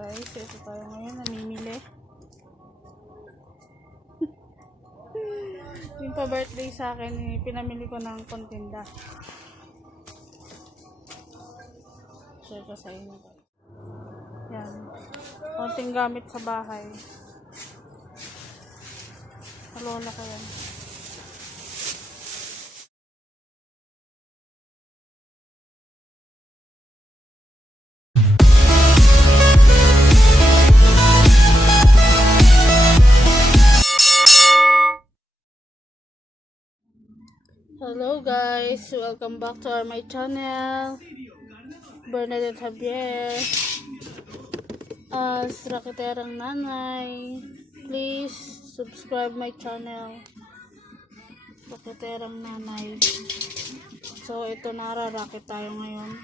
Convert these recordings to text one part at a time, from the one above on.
guys, ito tayo ngayon namimili. Yung pa-birthday sa akin, pinamili ko ng kontinda. Share ko sa inyo. Yan. Konting gamit sa bahay. Lola ko yan. Hello guys, welcome back to my channel, Bernadette Javier. As rakiterang nanay, please subscribe my channel, rakiterang nanay. So ito, nararakit tayo ngayon.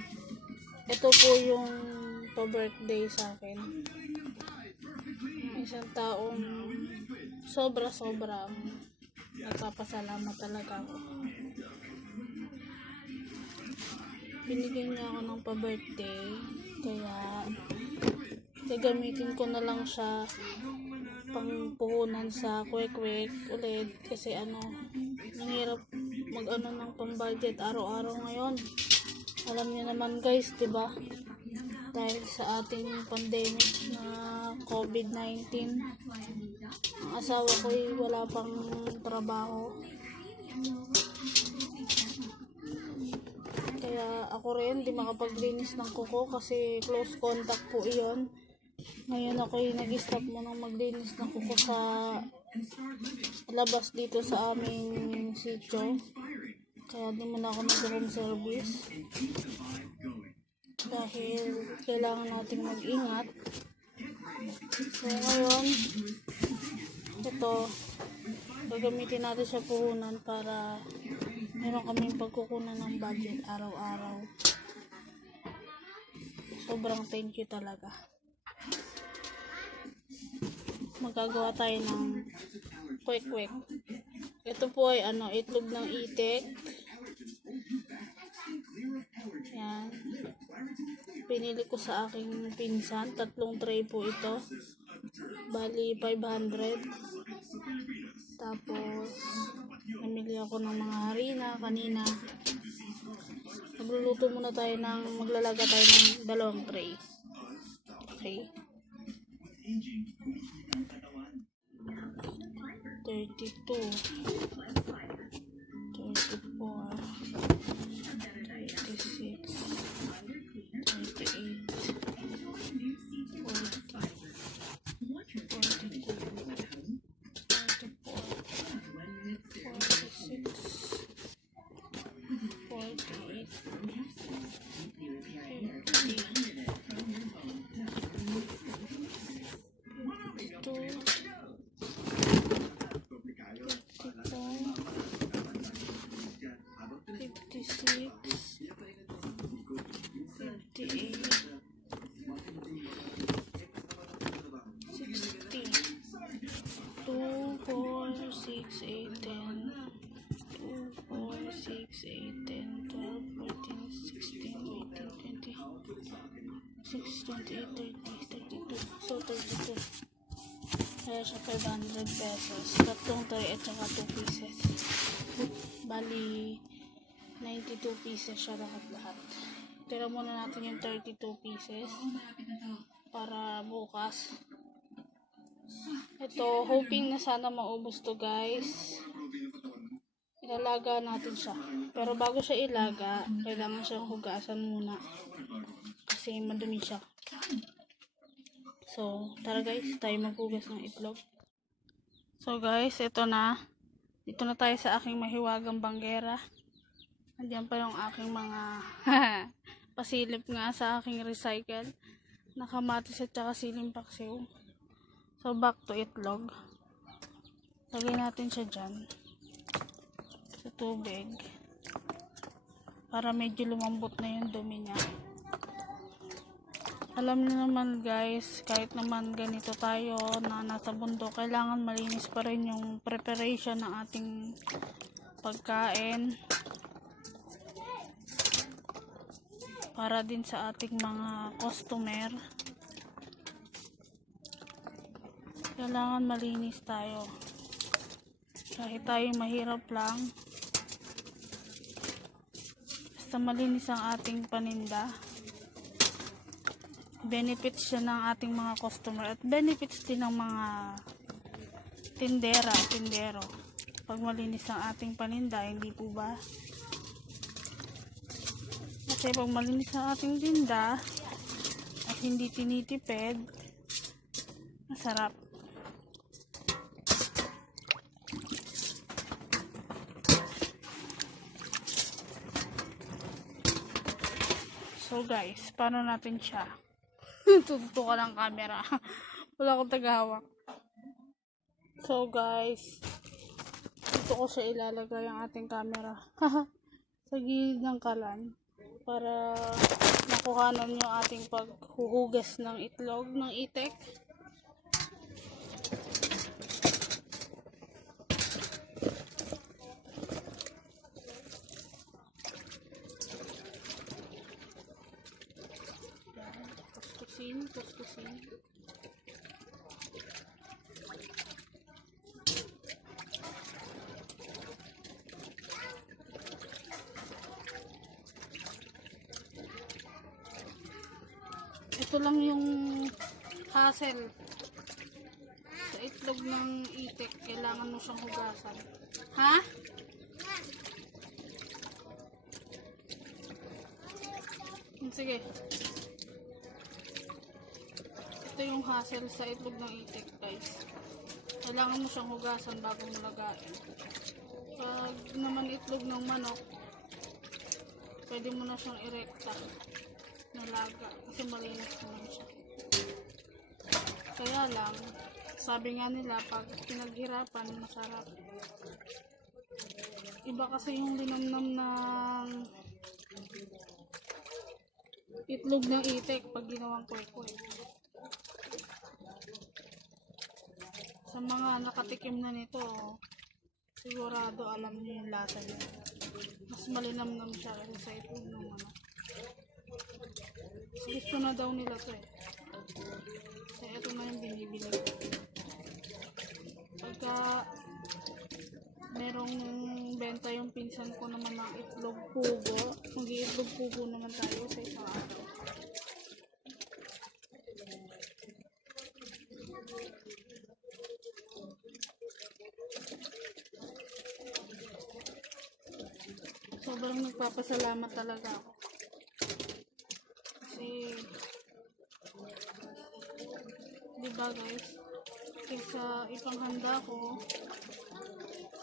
Ito po yung pa-birthday sa akin. Isang taong sobra nagpapasalamat talaga ako. Binigyan niya ako ng pa-birthday, kaya gagamitin ko na lang siya pang puhunan sa KWEK ulit, kasi nanghirap mag ng pang-budget araw-araw ngayon. Alam niyo naman guys, 'di ba? Dahil sa ating pandemic na COVID-19, ang asawa ko ay wala pang trabaho. Kaya ako rin di makapaglinis ng kuko kasi close contact po iyon. Ngayon ako ay nag-stop munang maglinis ng kuko sa labas dito sa aming sitio. Kaya di muna ako nag-room service. Dahil kailangan natin mag-ingat. So ngayon, ito, gagamitin natin sa puhunan para meron kaming pagkukunan ng budget araw-araw. Sobrang thank you talaga. Magagawa tayo ng kwek-kwek. Ito po ay itlog ng itik. Yan. Pinili ko sa aking pinsan. 3 tray po ito. Bali 500. Tapos namili ako ng mga harina kanina. Maglalaga tayo ng 2 tray. Okay. 32, 34, 36, 38, So 32. Kaya siya 500 pesos. 3 tray at saka 2 pieces. Bali 92 pieces siya lahat. Tira muna natin yung 32 pieces para bukas. Ito, hoping na sana maubos to guys. Ilalaga natin siya. Pero bago siya ilaga, kailangan siyang hugasan muna. Kasi madumi siya. So, tara guys, tayo maghugas ng itlog. So guys, ito na. Dito na tayo sa aking mahiwagang banggera. Andiyan pa yung aking mga pasilip nga sa aking recycle. Nakamatis at saka siling paksiw. So, back to itlog. Lagay natin siya dyan. Sa tubig. Para medyo lumambot na yung dumi niya. Alam niyo naman guys, kahit naman ganito tayo na nasa bundok, kailangan malinis pa rin yung preparation ng ating pagkain. Para din sa ating mga customer. Kailangan malinis tayo. Kahit tayo mahirap lang, basta malinis ang ating paninda, benefits siya ng ating mga customer at benefits din ng mga tindero. Pag malinis ang ating paninda, hindi po ba? Kasi pag malinis ang ating tinda at hindi tinitipid, masarap. So guys, paano natin siya? Tututukan ang camera. Wala akong tagahawak. So guys, dito ko siya ilalagay ang ating camera. Sa gilid ng kalan. Para makuhanan yung ating paghuhugas ng itlog, ng itik. Kuskusin. Ito lang yung hassle sa itlog ng itik. Kailangan mo siyang hugasan. Ha? Sige. Ito yung hassle sa itlog ng itik, guys. Kailangan mo siyang hugasan bago mo lagain. Pag naman itlog ng manok, pwede mo na siyang irekta na laga kasi malinis naman siya. Kaya lang, sabi nga nila, pag pinaghirapan, masarap. Iba kasi yung linamnam ng itlog ng itik pag ginawang kwek-kwek. Sa mga nakatikim na nito, sigurado alam niyo yung lasa niya. Mas malinamnam siya kasi sa itlog ng manok. Gusto na daw nila to eh. Kaya ito na yung binibili ko. Pagka merong benta yung pinsan ko naman ng itlog pugo, mag-iitlog pugo naman tayo sa isang araw. Sobrang nagpapasalamat talaga ako. Kasi, diba guys, kaysa ipanghanda ko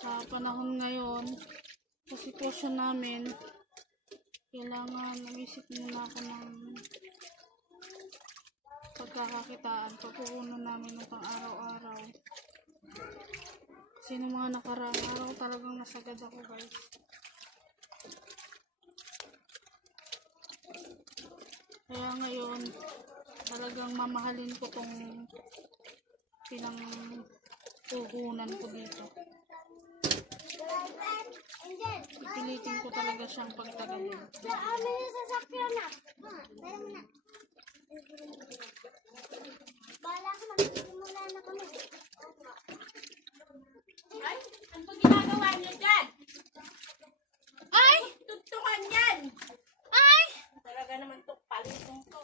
sa panahon ngayon, sa sitwasyon namin, kailangan nag-isip muna ako ng pagkakakitaan, pagpupunan namin ng pang-araw-araw. Kasi nung mga nakaraang araw, talagang nasagad ako guys. Kaya ngayon, talagang mamahalin ko tong puhunan ko dito. Ipilitin ko talaga siyang pagtagalin. Ay, ano ginagawa niyo dyan? Ay! Tuktukan yan! Ay! Talaga naman to, palitong to.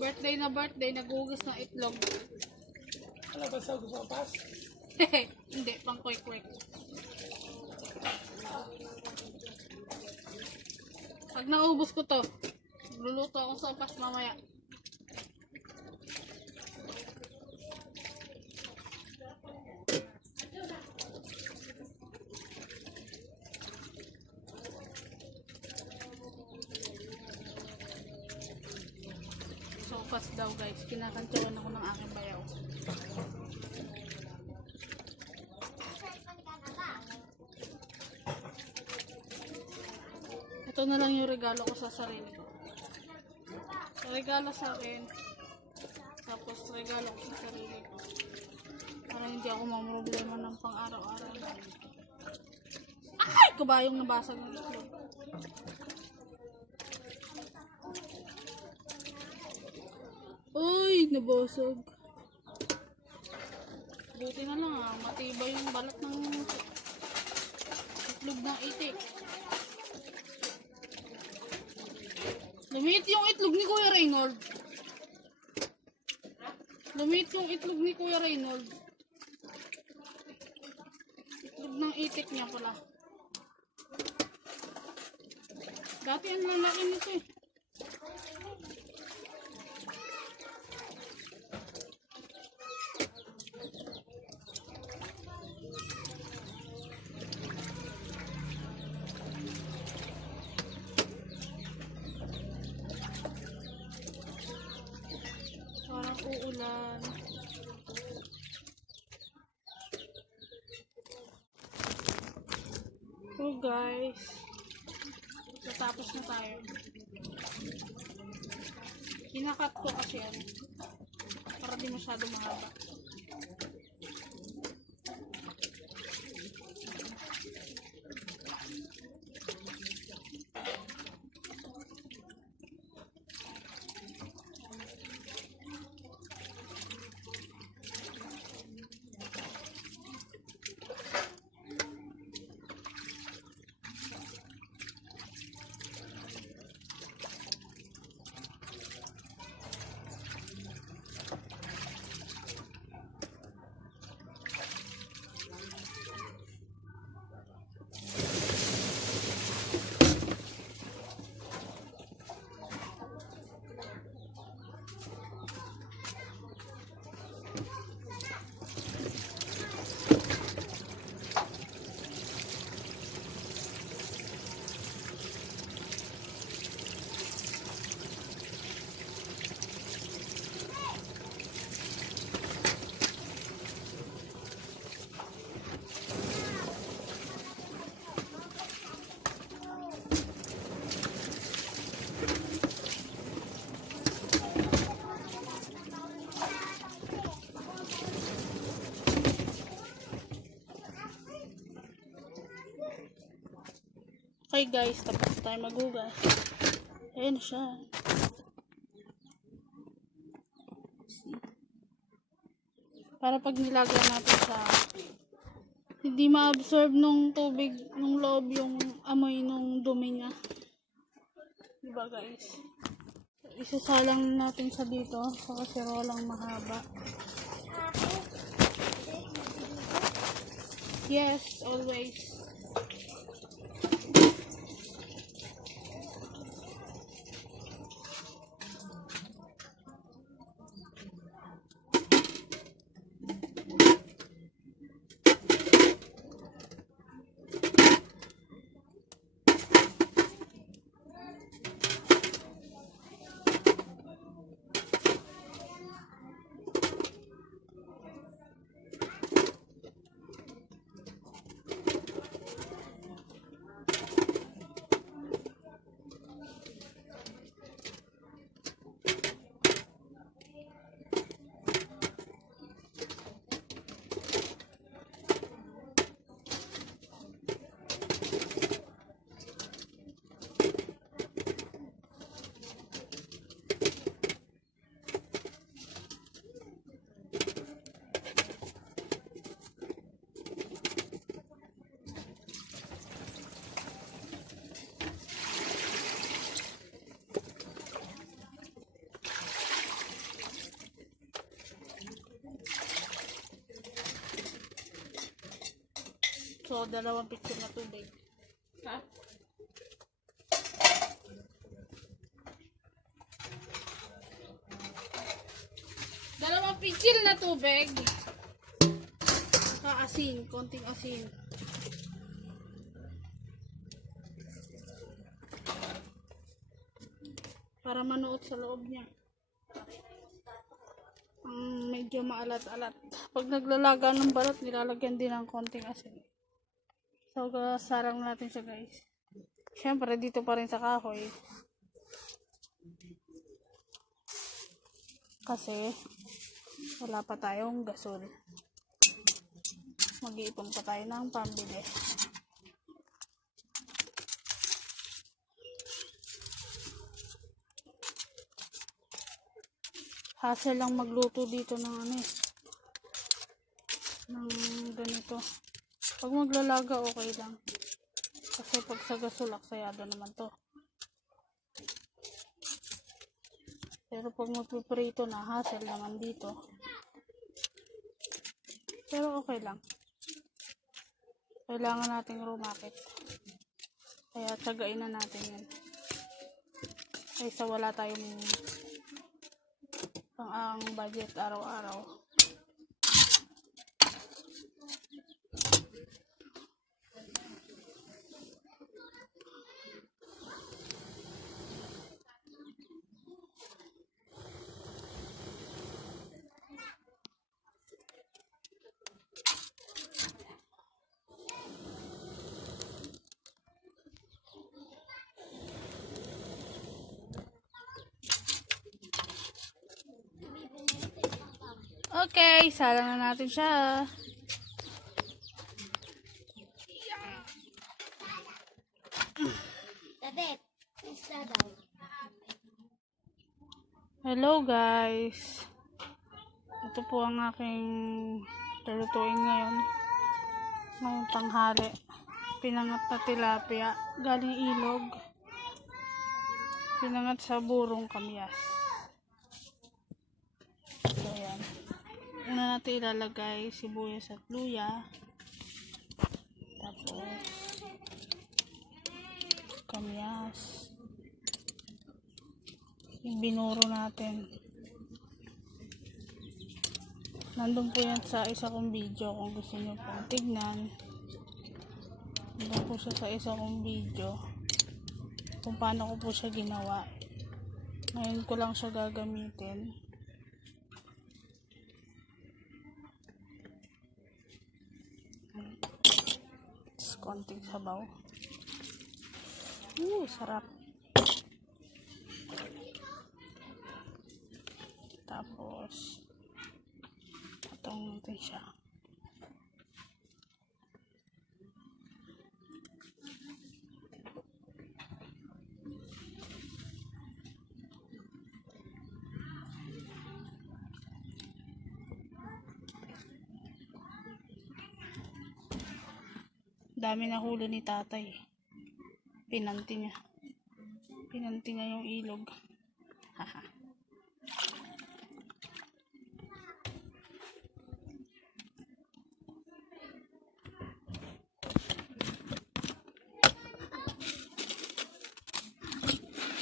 Birthday na birthday, naghugas ng itlog. Ano ba sa gusto pas? Hindi, pang kwek-kwek. Pag naubos ko to, luluto ako sa pas mamaya. Sopas daw guys, kinakantsawan ako ng aking bayaw. Ito na lang yung regalo ko sa sarili ko. Regalo sa akin, tapos regalo ko sa sarili ko. Para hindi ako mamroblema ng pang-araw-araw. Ay! Kabayong nabasag ng itlog. Uy! Nabasag. Buti na lang matibay yung balat ng itlog ng itik. Lumiit yung itlog ni Kuya Reynold. Lumiit yung itlog ni Kuya Reynold. Itlog ng itik niya pala. Dati ang lalaki nito eh. Parang uulan. So guys, tatapos na tayo. Kinakat ko kasi yan para di masyado mahaba. Okay guys, tapos tayo maghugas. Ayan na siya. Para pag nilagyan natin sa hindi ma-absorb nung tubig, nung loob yung amoy nung dumi niya. Diba guys? Isasalang natin sa dito sa kasirolang mahaba. Yes, always. So, 2 picture na tubig. Ha? Dalawang pitsil na tubig. Asin, konting asin. Para manuot sa loob niya. Medyo maalat-alat. Pag naglalaga ng balat, nilalagyan din ng konting asin. So, sarang natin siya guys. Siyempre, dito pa rin sa kahoy. Kasi, wala pa tayong gasol. Mag-iipon pa tayo ng pambili. Hassle lang magluto dito ng ano eh. ng ganito. Pag maglalaga, okay lang. Kasi pag sa gasulak, sayado naman to. Pero pag magpiprito na, hassle naman dito. Pero okay lang. Kailangan nating rumakit. Kaya tsagain na natin yan. Kaysa wala tayong pang budget araw-araw. Okay, salang na natin siya. Dadet, isla daw. Hello guys. Ito po ang aking lulutuin ngayon. Ngayong tanghali. Pinangat na tilapia. Galing ilog. Pinangat sa burong kamyas. So yan. Una natin ilalagay sibuyas at luya. Tapos kamyas. Yung binuro natin. Nandun po yan sa isa kong video kung gusto nyo pong tignan. Nandun po siya sa isa kong video kung paano ko po siya ginawa. Ngayon ko lang siya gagamitin. Konting sabaw. Sarap. Tapos patong natin siya. Dami na huli ni tatay. Pinanti niya. Pinanti niya yung ilog. Haha.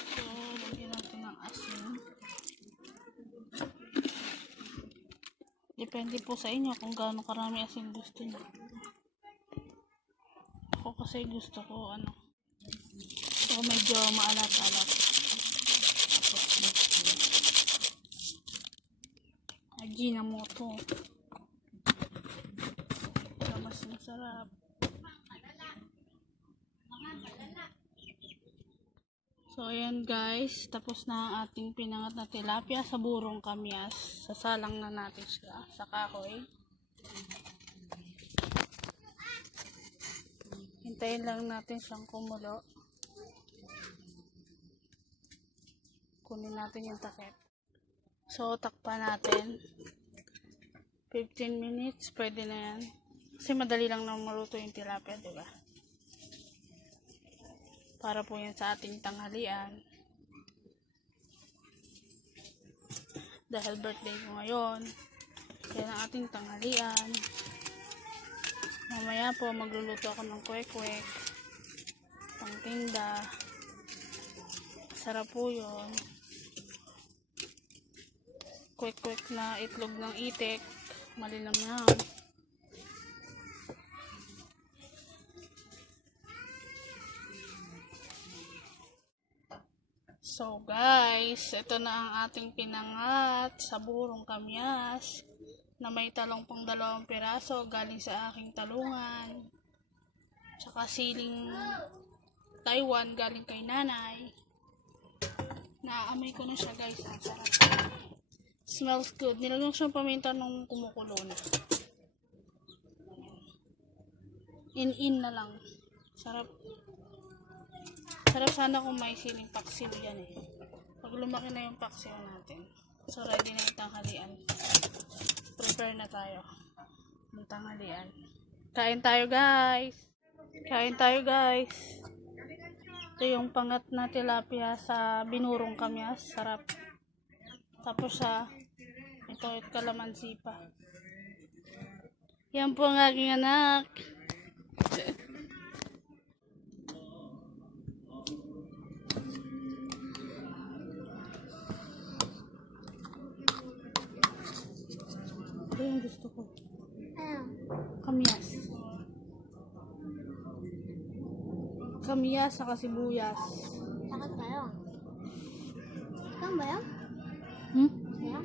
So, lagyan natin ng asin. Depende po sa inyo kung gaano karami asin gusto niyo. Kasi gusto ko medyo maalat-alat. Agi na moto. Mas masarap. So ayan guys, tapos na ang ating pinangat na tilapia sa burong kamyas. Sasalang na natin siya sa kahoy. Hintayin lang natin siyang kumulo. Kunin natin yung takip. So, takpan natin. 15 minutes, pwede na yan. Kasi madali lang nang maluto yung tilapia, diba? Para po yan sa ating tanghalian. Dahil birthday ko ngayon. Yan ang ating tanghalian. Mamaya po magluluto ako ng KWEK, pangtinda. Sarap po yun. KWEK na itlog ng itik, malinamnam. So guys, ito na ang ating pinangat sa burong kamyas. Na may talong pang 2 piraso galing sa aking talungan. Tsaka siling Taiwan galing kay nanay. Naaamoy ko na siya guys. Ang sarap. Smells good. Nilagyan ko siyang paminta nung kumukulo na. In na lang. Sarap. Sarap sana kung may siling paksiw yan eh. Pag lumaki na yung paksiw natin. So ready na yung tanghalian. Prepare na tayo. ng tanghalian. Kain tayo guys. Kain tayo guys. Ito yung pangat na tilapia sa binurong kamyas. Sarap. Tapos ito kalamansi pa. Yan po ang aking anak. Ito yung gusto ko. Kamyas. Kamyas saka sibuyas. Takot tayo. Saan ba yan? Kaya?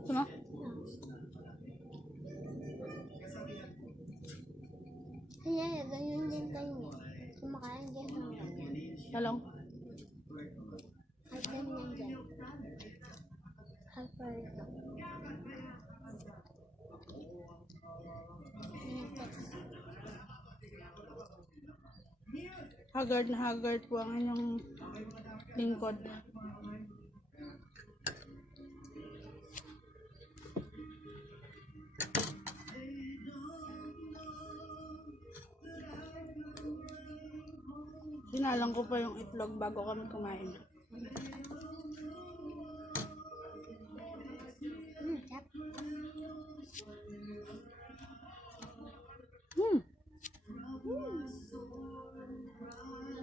Ito na. Kaya ganyan din kayo. Kumakain din ng ganyan. Talong. At ganyan din. Halper ito. Haggard na haggard po ang inyong lingkod. Sinalang ko pa yung itlog bago kami kumain. Sarap.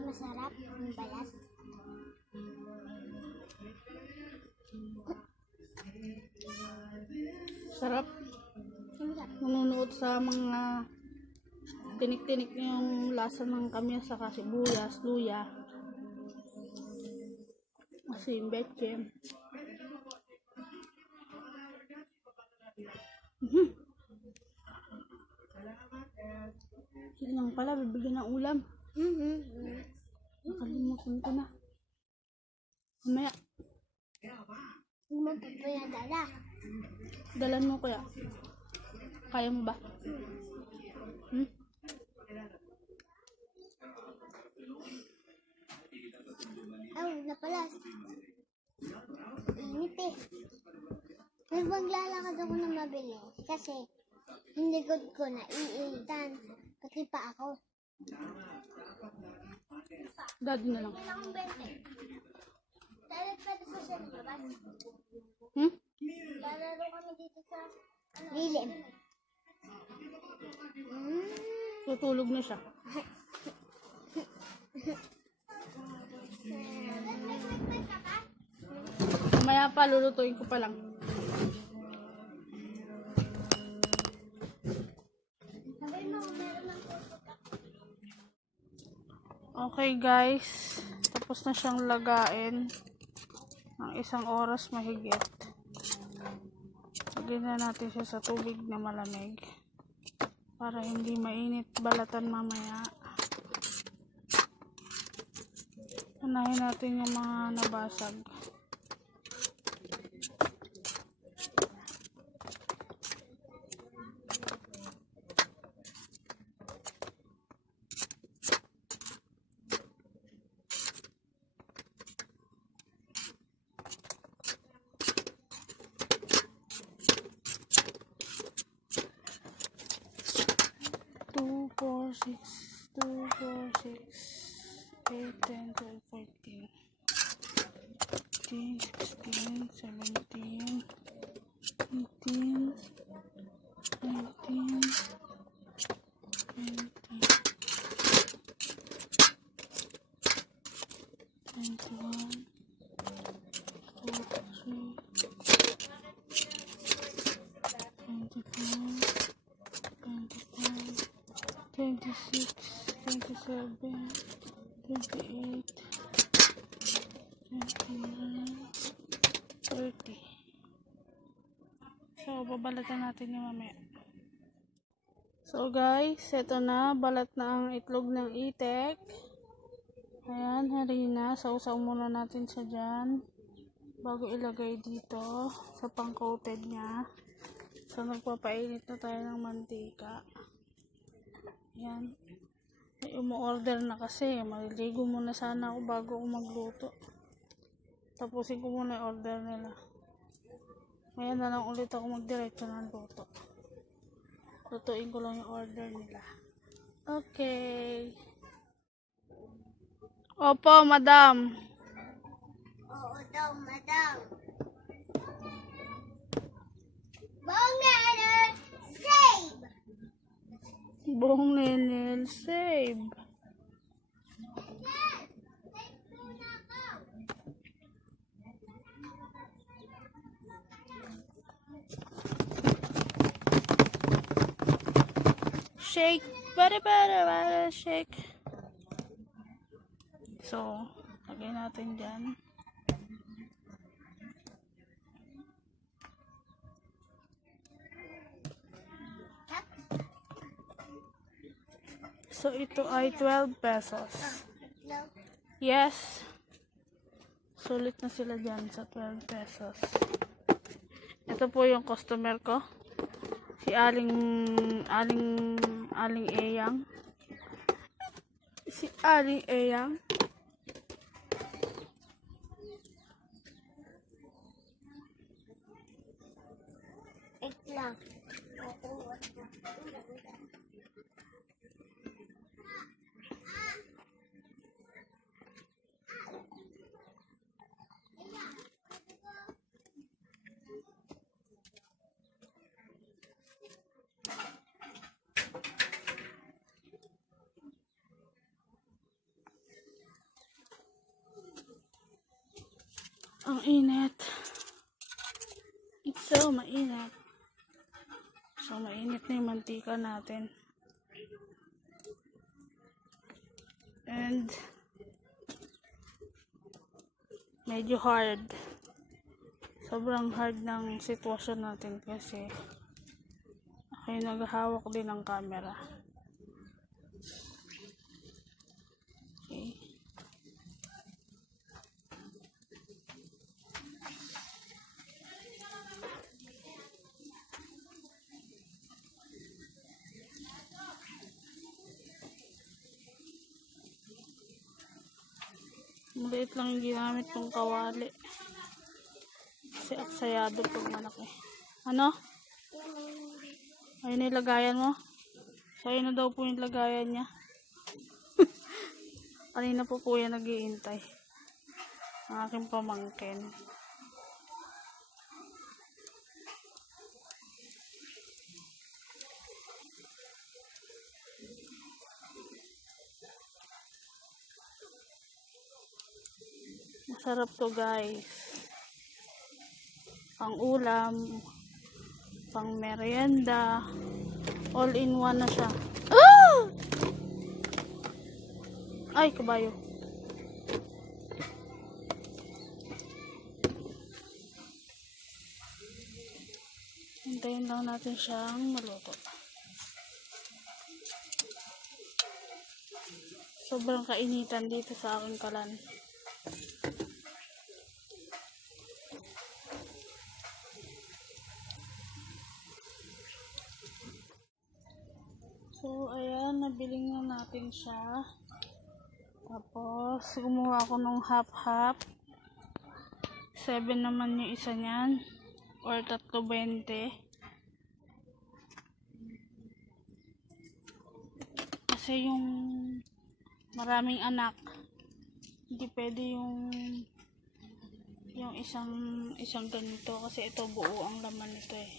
Masarap yung balat. Sarap. Sarap. Manunood sa mga tinik-tinik yung lasa ng kamyas saka sibuyas, luya. Asin, betchem. Yun lang pala, bibigyan ng ulam. Nakalimutan ko na. Mamaya, Hindi mo pa pinadala. dalan mo kaya. Kaya mo ba? Na pala. Init eh. May maglalakad ako na mabilis. Kasi, yung likod ko na iinitan. Pati pa ako. Daddy na lang. Wala akong 20. Dahil pwede ko siya lumabas. Lalaro kami dito sa lilim. Tutulog na siya. Mamaya pa, lulutuin ko pa lang. Sabi mo, meron ng Okay guys, tapos na siyang lagain ng 1 oras mahigit. Lagyan na natin siya sa tubig na malamig para hindi mainit balatan mamaya. Unahin natin yung mga nabasag. Two, 4, 6, 2, 4, 6, 8, 10, 12, 14, 15, 16, 17, 18, 19, 20, 21, 42, 24, 26, 27, 28, 29, 30. So, babalatan natin yung mamaya. So, guys, ito na. Balat na ang itlog ng itek. Ayan, harina. Sausaw muna natin siya dyan bago ilagay dito sa pang-coated niya. So, nagpapainit na tayo ng mantika. Ayan. Umu-order na kasi. Maliligo muna sana ako bago ako magluto. Tapusin ko muna yung order nila. Ngayon na lang ulit ako magdiretso ng luto. Lutuin ko lang yung order nila. Okay. Opo, madam. Oo daw, madam. Bongga, save! Buong nenel, save. Shake. Para, shake. So, lagay natin dyan. So, ito ay 12 pesos. Yes. Sulit na sila dyan sa 12 pesos. Ito po yung customer ko. Si Aling Eyang. Si Aling Eyang. Wait lang. Ang init. It's so mainit. So, mainit na yung mantika natin. And, medyo hard. Sobrang hard ng sitwasyon natin kasi ako yung naghahawak din ng camera. Okay. Maliit lang yung ginamit kong kawali. Kasi aksayado pag malaki. Ano? Ayun na yung lagayan mo? So, ayun na daw po yung lagayan niya. Kanina po yan nag-iintay. Ang aking pamangkin. Masarap to, guys. Pang ulam, pang merienda, all in one na siya. Ah! Ay, kabayo. Hintayin lang natin siyang maluto. Sobrang kainitan dito sa aking kalan. So, ayan, nabiling na natin siya. Tapos, gumawa ako ng half-half. 7 naman yung isa niyan. Or 3.20. Kasi yung maraming anak, hindi pwede yung isang ganito. Kasi ito buo ang laman nito eh.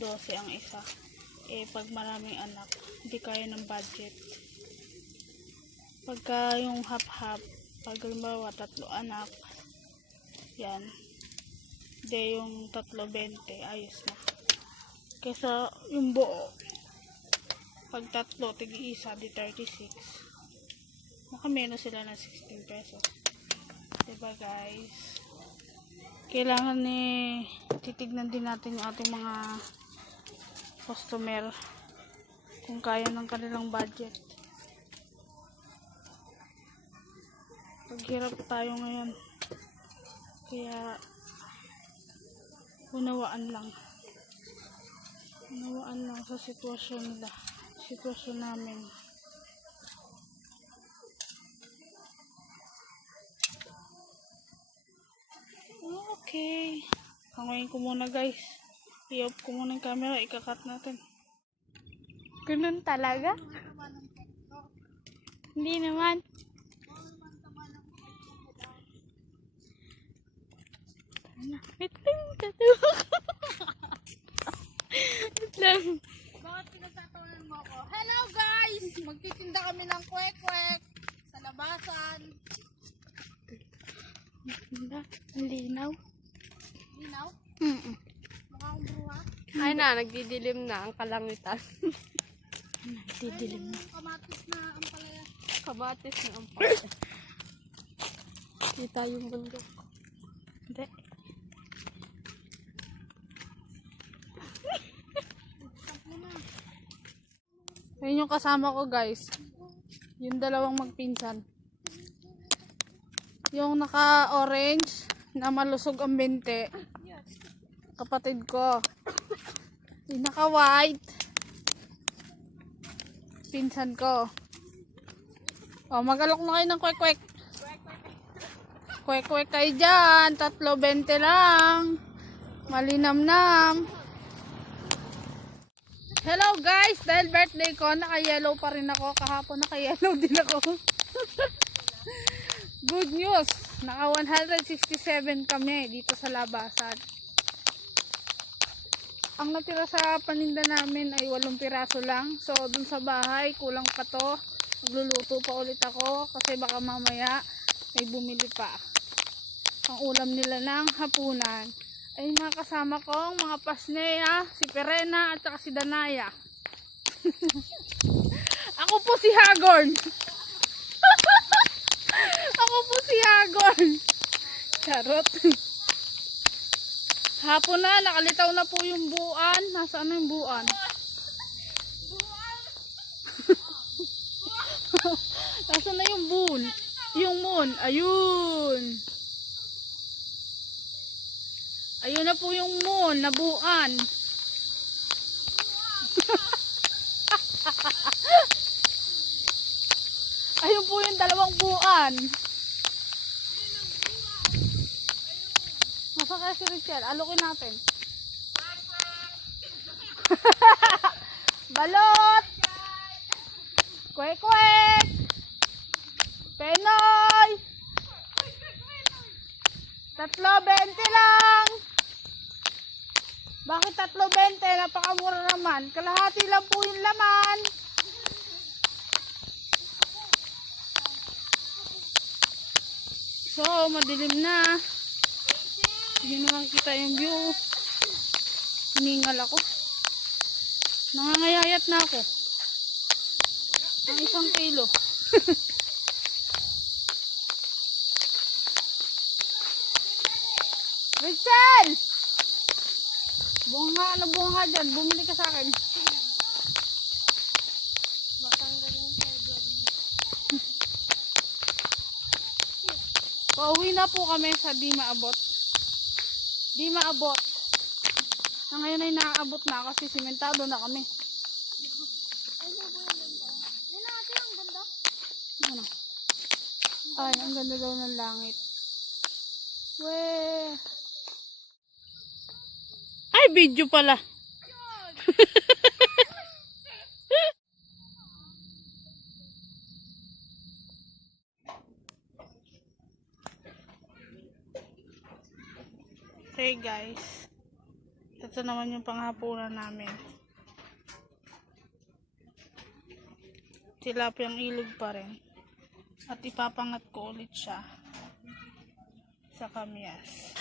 12 ang isa. Eh, pag maraming anak, hindi kaya ng budget. Pagka yung half-half, pag halimbawa 3 anak, yan. Hindi yung 3.20, ayos na. Kesa yung buo, pag 3, tig-isa, di 36. Makameno sila ng 16 pesos. Diba, guys? Kailangan titignan din natin yung ating mga customer kung kaya ng kanilang budget. Paghirap tayo ngayon, kaya unawaan lang sa sitwasyon nila, sitwasyon namin. Okay, Hanguin ko muna guys. I-off ko muna yung camera. Ikakat natin. Ganun talaga? Hindi naman. Wait lang. Bakit pinagtatawanan mo ako? Hello guys! Magtitinda kami ng kwek-kwek sa labasan. Ang linaw. Linaw? Mukha akong bruha. Ay na, nagdidilim na ang kalangitan. Nagdidilim na. Kamatis na ang palaya. Kabatis na ang pala. Kita yung bundok. Hindi. Ayun yung kasama ko guys. Yung dalawang magpinsan. Yung naka-orange na malusog ang binte. Kapatid ko. Yung naka-white. Pinsan ko. O, mag-alok na kayo ng kwek-kwek. Kwek-kwek kayo dyan. 3.20 lang. Malinam-nam. Hello guys, dahil birthday ko, naka-yellow pa rin ako. Kahapon naka-yellow din ako. Good news, naka 167 kami dito sa labasan. Ang natira sa paninda namin ay 8 piraso lang. So dun sa bahay, kulang pa to. Magluluto pa ulit ako kasi baka mamaya may bumili pa. Ang ulam nila ng hapunan ay mga kasama kong mga pasneya, si Perena at saka si Danaya. Ako po si Hagorn. Ako po si Hagorn. Charot. Hapon na, nakalitaw na po yung buwan. Nasaan na yung buwan? Nasaan na yung buwan? Yung moon. Ayun. Ayun na po yung moon, nabuan. Ayun po yung dalawang buwan. Masa kaya si Richelle? Alokin natin. Balot! Kwek-kwek! Penoy! 3.20 lang! Bakit 3.20? Napakamura naman. Kalahati lang po yung laman. So, madilim na. Hindi na makikita yung view. Hiningal ako. Nangangayayat na ako. Ang 1 kilo. Rachel! Bunga, ano bunga dyan? Bumili ka sa akin. Pauwi na po kami sa di maabot. Di maabot. Na ngayon ay naaabot na kasi simentado na kami. Ano? Ay, ang ganda daw ng langit. Weh. Ay, video pala. Okay guys. Ito naman yung panghapunan namin. Tilapiyang ilog pa rin. At ipapangat ko ulit siya sa kamyas.